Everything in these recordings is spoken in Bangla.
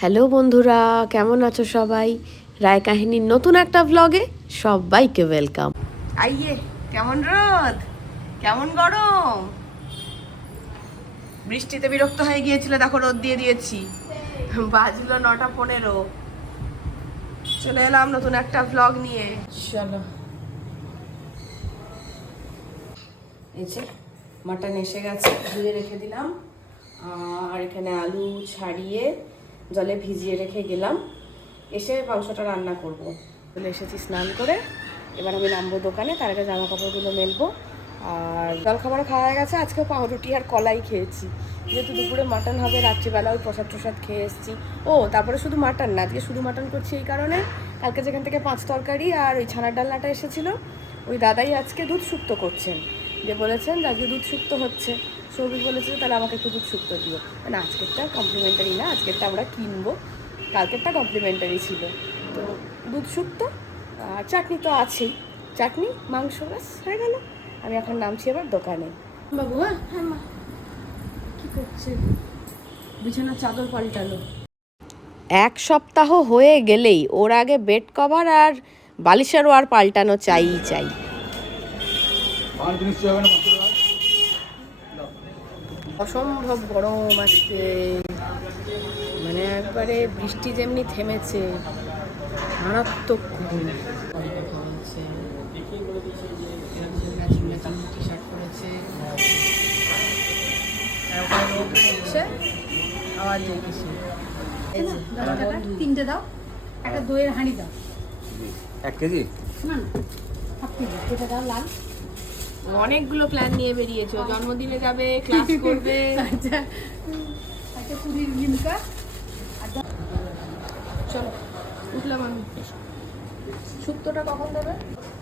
হ্যালো বন্ধুরা, কেমন আছো সবাই? রায় কাহিনীর নতুন একটা ব্লগে সবাইকে ওয়েলকাম আইয়ে, কেমন রোদ? কেমন গরম? বৃষ্টিতে বিরক্ত হয়ে গিয়েছিল, দেখো রোদ দিয়ে দিয়েছি। বাজলো নটা পনেরো। চলে এলাম নতুন একটা ব্লগ নিয়ে। চলো। এই মাটন এসে গেছে, ধুয়ে রেখে দিলাম। আর এখানে আলু ছাড়িয়ে জলে ভিজিয়ে রেখে গেলাম। এসে মাংসটা রান্না করব। চলে এসেছি স্নান করে। এবার আমি নামবো দোকানে, তার আগে জামা কাপড়গুলো মেলবো। আর জলখাবার খাওয়া গেছে। আজকে পাউরুটি আর কলাই খেয়েছি। যেহেতু দুপুরে মাটন হবে, রাত্রিবেলা ওই প্রসাদ প্রসাদ খেয়ে এসেছি। ও, তারপরে শুধু মাটন না, আজকে শুধু মাটন করছি এই কারণে। কালকে যেখান থেকে পাঁচ তরকারি আর ওই ছানার ডালনাটা এসেছিল, ওই দাদাই আজকে দুধ শুক্তো করছেন। যে বলেছেন যে আজকে দুধ শুক্তো হচ্ছে। সৌভিক বলেছে তাহলে আমাকে একটু দুধ শুক্তো দিও। মানে আজকেরটা কমপ্লিমেন্টারি না আজকেরটা আমরা কিনবো। কালকেরটা কমপ্লিমেন্টারি ছিল। তো দুধ শুক্তো আর চাটনি তো আছেই। চাটনি মাংস ব্যাস হয়ে গেল। আমি এখন নামছি এবার দোকানে। বাবু হ্যাঁ কি করছে? বিছানার চাদর পাল্টালো। এক সপ্তাহ হয়ে গেলেই ওর আগে বেড কভার আর বালিশেরও আর পাল্টানো চাই চাই। অসম্ভব গরম আজকে। মানে একবারে বৃষ্টি যেমনি থেমেছে মারাত্মক গরম। পরেছে। আওয়াজ তিনটে দাও। একটা দইয়ের হাঁড়ি দাও। এক কেজি? না না হাফ কেজি। এটা দাও লাল। অনেকগুলো প্ল্যান নিয়ে বেরিয়েছো। জন্মদিনে যাবে ক্লাস করবে। চলো, উঠলাম আমি। শুক্তোটা কখন দেবে?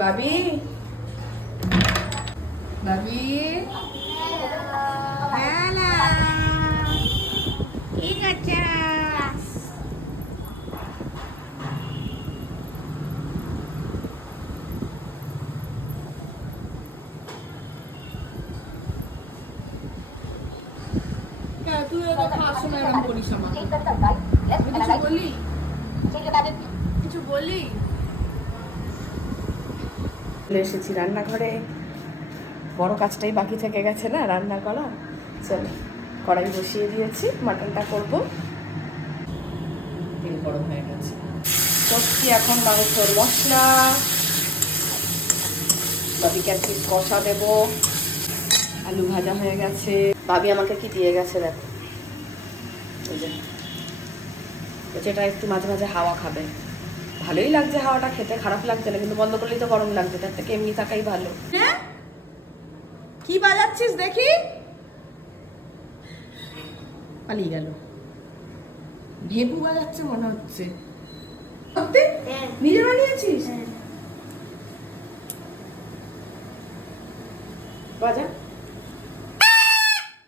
বাবি বাবি হ্যালো ঠিক আছে তুই তো খাওয়ার সময় এরকম করিস আমাকে আমি কিছু বলি কিছু বলি চলে এসেছি রান্নাঘরে। বড় কাজটাই বাকি থেকে গেছে না, রান্না করা। চলো, কড়াই বসিয়ে দিয়েছি, মাটনটা করব। তেল গরম হয়ে গেছে। করছি এখন মাংসর মশলা। বাবিকে পিস কষা দেবো। আলু ভাজা হয়ে গেছে। ভাবি আমাকে কি দিয়ে গেছে দেখো। এই যে। বলছে একটু মাঝে মাঝে হাওয়া খাবে। ভালোই লাগছে হাওয়াটা খেতে খারাপ লাগছে না কিন্তু বন্ধ করলেই তো গরম লাগছে তার থেকে এমনি থাকাই ভালো। কি বাজাচ্ছিস দেখি? পালিয়ে গেল। ঢেপু বাজাচ্ছে মনে হচ্ছে। সত্যি? নিজে বানিয়েছিস? বাজা?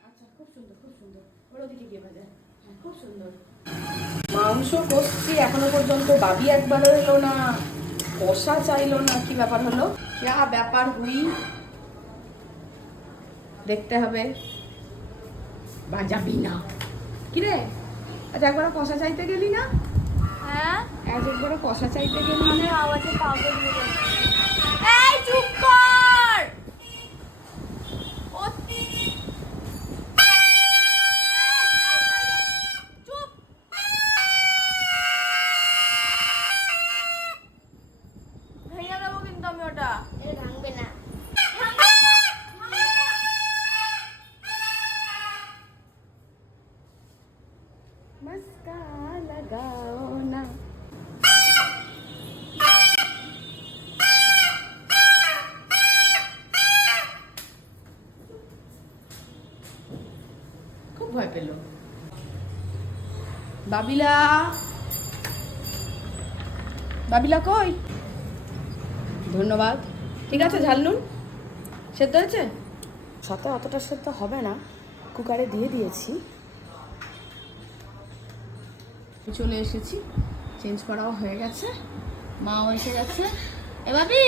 আচ্ছা খুব সুন্দর খুব সুন্দর। ওর ওদিকে গিয়ে বাজা। হ্যাঁ, খুব সুন্দর। মাংস কষছি এখনও পর্যন্ত বাবি একবারও এলো না কষা চাইলো না কি ব্যাপার হলো? যা ব্যাপার হুই? দেখতে হবে। বাজাবি না। কিরে? আজ একবার কষা চাইতে গেলি না? হ্যাঁ? আজ একবার কষা চাইতে গেলি না? আওয়াজে পাগল এই চুপ কর! পেল। বাবিলা? বাবিলা কই? ধন্যবাদ। ঠিক আছে ঝালনুন সেদ্ধ হয়েছে? সাথে অতটা সেদ্ধ হবে না। কুকারে দিয়ে দিয়েছি। চলে এসেছি। চেঞ্জ করাও হয়ে গেছে। মাও এসে গেছে। এ ভাবি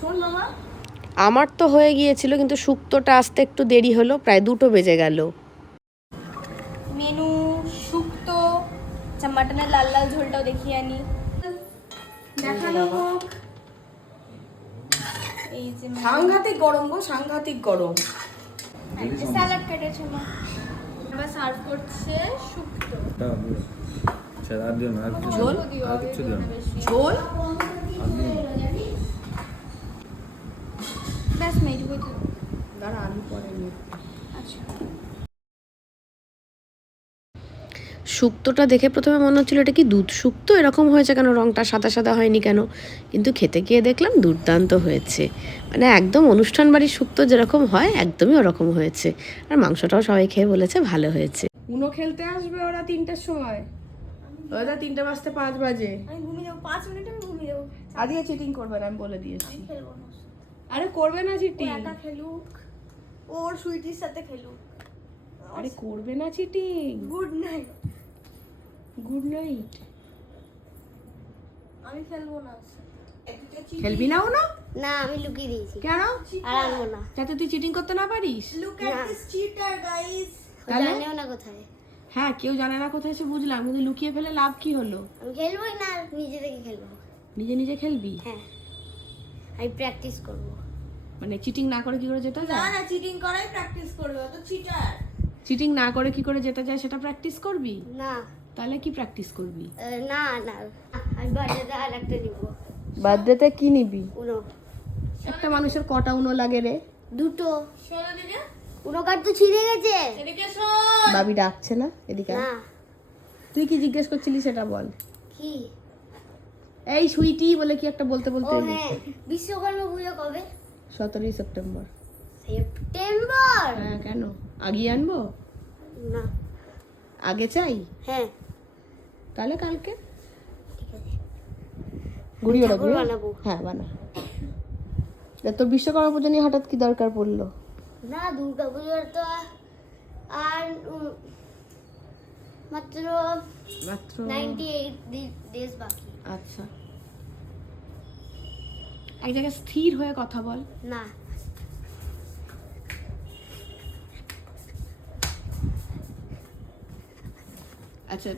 শোন মামা। আমার তো হয়ে গিয়েছিল কিন্তু শুক্তোটা আসতে একটু দেরি হলো প্রায় দুটো বেজে গেল। আনি দেখানো হোক। এই যে সাংঘাতিক গরম গো সাংঘাতিক গরম। স্যালাড কেটেছে মা। এবার সার্ভ করছে শুক্তো। আচ্ছা আর দিও না আর কিছু ঝোল? আর কিছু দিও না। ঝোল। ব্যাস মেয়েটুকুই তো দাঁড়া আলু পরে নিয়ে আচ্ছা। শুক্তোটা দেখে প্রথমে মনে হচ্ছিল এটা কি দুধ শুক্তো? এরকম হয়েছে কেন? রঙটা সাদা সাদা হয়নি কেন? কিন্তু খেতে গিয়ে দেখলাম দুর্দান্ত হয়েছে। মানে একদম অনুষ্ঠান বাড়ির শুক্তো যেরকম হয় একদমই ওরকম হয়েছে। আর মাংসটাও সবাই খেয়ে বলেছে ভালো হয়েছে। উনো খেলতে আসবে ওরা তিনটের সময়। ওরা তিনটে বাজতে পাঁচ বাজে। আমি ঘুমিয়ে যাব পাঁচ মিনিট আমি ঘুমিয়ে যাব। আজকে চিটিং করবে না আমি বলে দিয়েছি। খেলব না। আরে করবে না চিটিং খেলুক। ওর সুইটির সাথে খেলুক। আরে করবে না cheating good night good night আমি খেলব না। খেলবি না না না আমি লুকিয়ে দিয়েছি। কেন? আর আনব না। যাতে তুই চিটিং করতে না পারিস? Look at this cheater guys জানেও না কোথায়। হ্যাঁ কেউ জানে না কোথায় সে বুঝলাম কিন্তু লুকিয়ে ফেলে লাভ কি হলো? আমি খেলবোই না নিজে থেকে খেলব। নিজে নিজে খেলবি? হ্যাঁ। আমি প্র্যাকটিস করব। মানে চিটিং না করে কি করে যেতে না যায়? না চিটিং করাই প্র্যাকটিস করবে ও তো চিটার চিটিং না করে কি করে যেতে যায় সেটা প্র্যাকটিস করবি? না। তাহলে কি প্র্যাকটিস করবি? না না আমি বার্থডেতে আর একটা নিব। বার্থডেতে কি নিবি? উনো। একটা মানুষের কটা উনো লাগে রে? দুটো। শোনো দিদি। উনো কার্ড তো ছিঁড়ে গেছে? এদিকে শোন। বাবি ডাকছে না? এদিকে না। তুই কি জিজ্ঞেস করছিলি সেটা বল। কি? এই সুইটি বলে কি একটা বলতে বলতে এলি। হ্যাঁ। বিশ্বকর্মা পুজো কবে? সতেরোই সেপ্টেম্বর। সেপ্টেম্বর? হ্যাঁ কেন? আগিয়ে আনব? না। আগে চাই? হ্যাঁ। তাহলে কালকে? ঘুড়ি হ্যাঁ? বানাবো। হ্যাঁ বানা। তোর বিশ্বকর্মা পুজো নিয়ে হঠাৎ কি দরকার পড়ল? না দুর্গা পুজোর তো আর মাত্র মাত্র নাইনটি এইট ডেজ বাকি। আচ্ছা। এক জায়গায় স্থির হয়ে কথা বল। না। আচ্ছা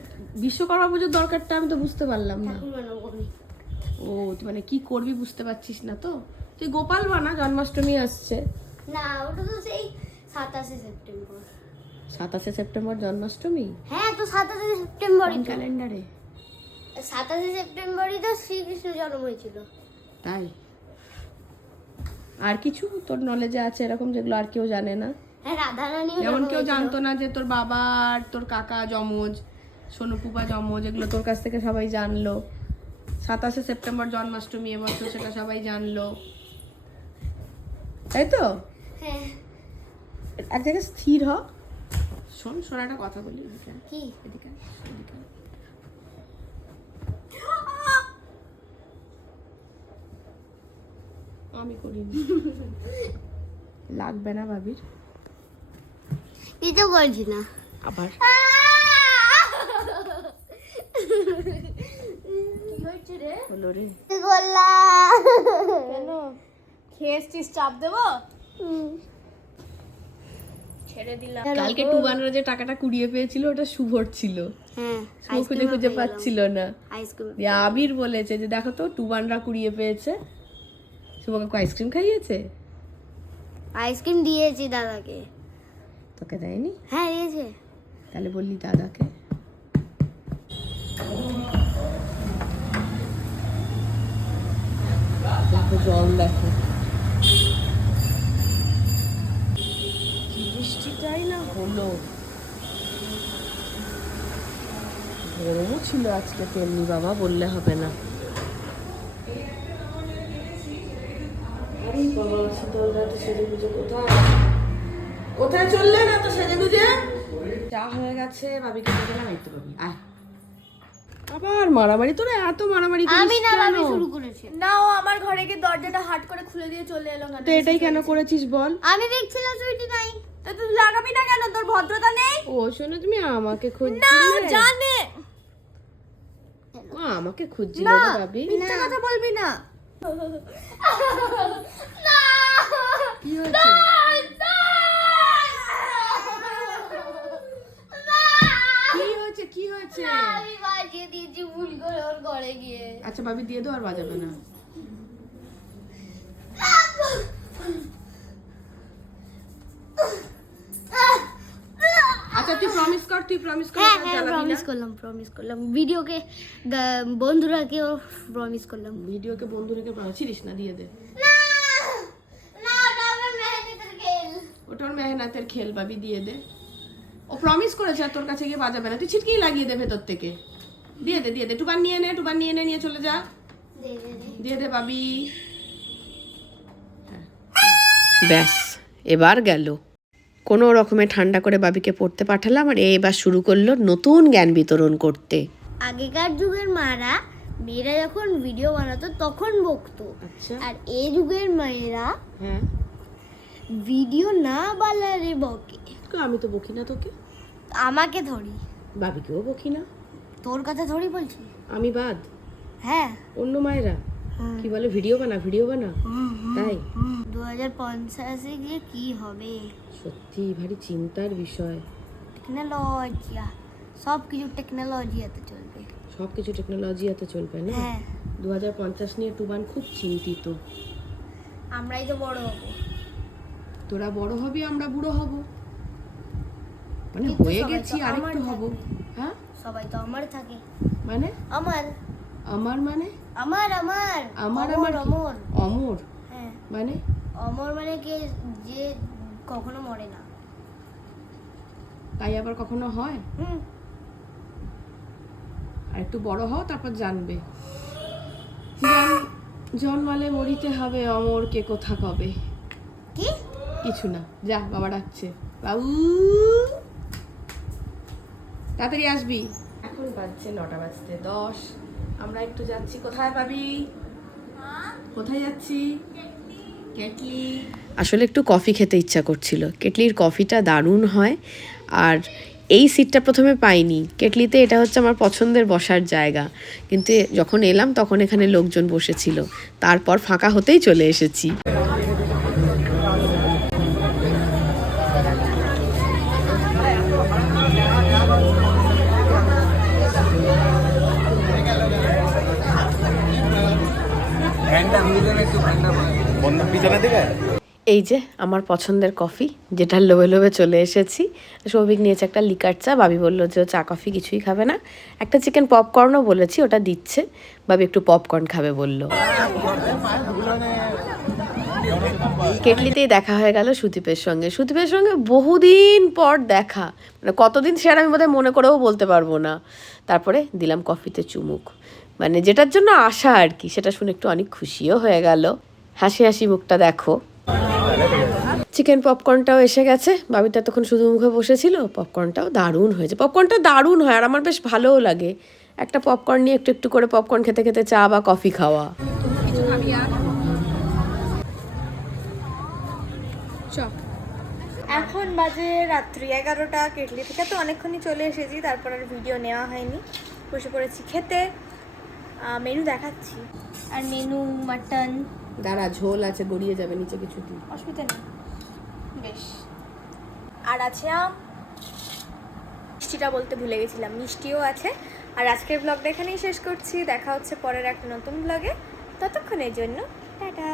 বিশ্বকর্মা পুজোর দরকারটা আমি তো বুঝতে পারলাম না। ও মানে কি করবি বুঝতে পারছিস না তো? তুই গোপাল বানা জন্মাষ্টমী আসছে। না ওটা তো সেই সাতাশে সেপ্টেম্বর। সাতাশে সেপ্টেম্বর জন্মাষ্টমী? হ্যাঁ তো সাতাশে সেপ্টেম্বরই ক্যালেন্ডারে? সাতাশে সেপ্টেম্বরই তো শ্রীকৃষ্ণ জন্ম হয়েছিল। তাই? আর কিছু? তোর নলেজে আছে এরকম যেগুলো আর কেউ জানে না? হ্যাঁ রাধারানীও যেমন কেউ জানতো না যে তোর বাবা আর তোর কাকা যমজ সোনুপুপা যমজ যেগুলো তোর কাছ থেকে সবাই জানলো। সাতাশে সেপ্টেম্বর জন্মাষ্টমী এবছর সেটা সবাই জানলো। তাই তো? হ্যাঁ। এক জায়গায় স্থির হ। শোন শোন একটা কথা বলি কি? এদিকে এদিকে আমি করিনি। লাগবে না ভাবির। কিছু বলছি না। আবার কি হয়েছে রে হলো রে। কেন? খেয়ে এসছিস চাপ দেবো? ছেড়ে দিলাম। কালকে টুবানরা যে টাকাটা কুড়িয়ে পেয়েছিল ওটা শুভর ছিল। হ্যাঁ শুভ খুঁজে খুঁজে পাচ্ছিল না। দিয়ে আবির বলেছে যে দেখো তো টুবানরা কুড়িয়ে পেয়েছে। শুভ কাকু আইসক্রিম খাইয়েছে? আইসক্রিম দিয়েছি দাদাকে। তোকে দেয়নি? হ্যাঁ দিয়েছে। তাহলে বললি দাদাকে। দেখো, জল দেখো। বৃষ্টিটাই না? হলো। গরমও ছিল আজকে, তেমনি বাবা বললে হবে না। কোথায়? চললে না তো সেজে গুজে চা হয়ে গেছে ভাবিকে তো ভাবি আয়। আবার মারামারি? তোরা এত মারামারি করিস আমি না? ভাবি শুরু করেছে। না ও আমার ঘরে গিয়ে দরজাটা হাট করে খুলে দিয়ে চলে এলো কেন তো এটাই কেন করেছিস বল? আমি দেখছিলাম সুইটি নাই। তা তুই লাগাবি না কেন? তোর ভদ্রতা নেই? ও শোনো তুমি আমাকে না খুঁজছিলে। জানে। ও আমাকে খুঁজছিল না ভাবি? মিথ্যা কথা বলবি না। কি হয়েছে কি হয়েছে? কি হয়েছে বাজছে আমি বাজিয়ে দিয়েছি ভুল করে ওর ঘরে গিয়ে। আচ্ছা ভাবি দিয়ে দাও আর বাজাবে না। আচ্ছা তুই প্রমিস কর তুই প্রমিস কর হ্যাঁ আর হ্যাঁ জ্বালাবি প্রমিস না। করলাম প্রমিস করলাম। ভিডিওকে গা- বন্ধুরাকেও প্রমিস করলাম। ভিডিওকে বন্ধু রেখে promise- ছিলিস না দিয়ে দে। না না ওটা আমার মেহেন্দিতের খেল। ওটা ওর মেহনাতের খেল ভাবি দিয়ে দে। ও প্রমিস করেছে আর তোর কাছে গিয়ে বাজাবে না। তুই ছিটকেই লাগিয়ে দে ভেতর থেকে। দিয়ে দে দিয়ে দে। টুবান নিয়ে নে টুবান নিয়ে নে নিয়ে চলে যা। দে দে দে। দিয়ে দে ভাবি। ব্যাস এবার গেল। কোনো রকমে ঠান্ডা করে বাবিকে পড়তে পাঠালাম আর এবার শুরু করল নতুন জ্ঞান বিতরণ করতে। আগেকার যুগের মারা মেয়েরা যখন ভিডিও বানাতো তখন বকতো। আচ্ছা। আর এই যুগের মেয়েরা হ্যাঁ। ভিডিও না বানালে বকে। আমি তো বকি না তোকে। আমাকে ধরি। বাবিকেও বকি না। তোর কথা ধরি বলছি? আমি বাদ। হ্যাঁ। অন্য মায়েরা। কি বলে ভিডিও বানা ভিডিও বানা। তাই? দু হাজার পঞ্চাশে গিয়ে কি হবে? সত্যি ভারী চিন্তার বিষয়। টেকনোলজিয়া। সব কিছু টেকনোলজিয়াতে চলবে। সব কিছু টেকনোলজি এতে চলবে না? হ্যাঁ। দু হাজার পঞ্চাশ নিয়ে টুবান খুব চিন্তিত। আমরাই তো বড় হব। তোরা বড় হবি আমরা বুড়ো হব। মানে হয়ে গেছি আরেকটু আমার হব। হ্যাঁ? সবাই তো আমার থাকে। মানে? আমার। আমার মানে? আমার আমার। আমার আমার অমর। অমর? হ্যাঁ। মানে? অমর মানে কে যে কখনো মরে না। তাই আবার কখনো হয়? হুম। আর একটু বড় হও তারপর জানবে। জান- জন্মালে মরিতে হবে অমর কে কোথা কবে? কি? কিছু না যা বাবা ডাকছে। বাবু তাড়াতাড়ি আসবি। এখন বাজছে নটা বাজতে দশ। আমরা একটু যাচ্ছি। কোথায় পাবি? কোথায় যাচ্ছি? কেটলি। আসলে একটু কফি খেতে ইচ্ছা করছিল। কেটলির কফিটা দারুণ হয়। আর এই সিটটা প্রথমে পাইনি। কেটলিতে এটা হচ্ছে আমার পছন্দের বসার জায়গা। কিন্তু যখন এলাম তখন এখানে লোকজন বসেছিল। তারপর ফাঁকা হতেই চলে এসেছি। এই যে আমার পছন্দের কফি যেটা লোভে লোভে চলে এসেছি। সৌভিক নিয়েছে একটা লিকার চা বাবি বলল যে চা কফি কিছুই খাবে না। একটা চিকেন পপকর্নও বলেছি ওটা দিচ্ছে। বাবি একটু পপকর্ন খাবে বলল। কেটলিতেই দেখা হয়ে গেল সুদীপের সঙ্গে। সুদীপের সঙ্গে বহুদিন পর দেখা। মানে কতদিন সে আর আমি বোধহয় মনে করেও বলতে পারব না। তারপরে দিলাম কফিতে চুমুক। মানে যেটার জন্য আশা আর কি, সেটা শুনে একটু অনেক খুশিও হয়ে গেল। হাসি হাসি মুখটা দেখো। চিকেন পপকর্নটাও এসে গেছে। বাবিটা তখন শুধু মুখে বসেছিল পপকর্নটাও দারুণ হয়েছে। পপকর্নটা দারুণ হয় আর আমার বেশ ভালোও লাগে। একটা পপকর্ন নিয়ে একটু একটু করে পপকর্ন খেতে খেতে চা বা কফি খাওয়া। এখন বাজে রাত্রি এগারোটা, কেটলি থেকে তো অনেকক্ষণই চলে এসেছি, তারপর আর ভিডিও নেওয়া হয়নি। বসে পড়েছি খেতে। মেনু দেখাচ্ছি। আর মেনু মাটন দাঁড়া ঝোল আছে গড়িয়ে যাবে নিচে কিছু দিন অসুবিধা নেই। বেশ। আর আছে আম। মিষ্টিটা বলতে ভুলে গেছিলাম মিষ্টিও আছে। আর আজকের ব্লগটা এখানেই শেষ করছি। দেখা হচ্ছে পরের একটা নতুন ব্লগে ততক্ষণের জন্য টাটা।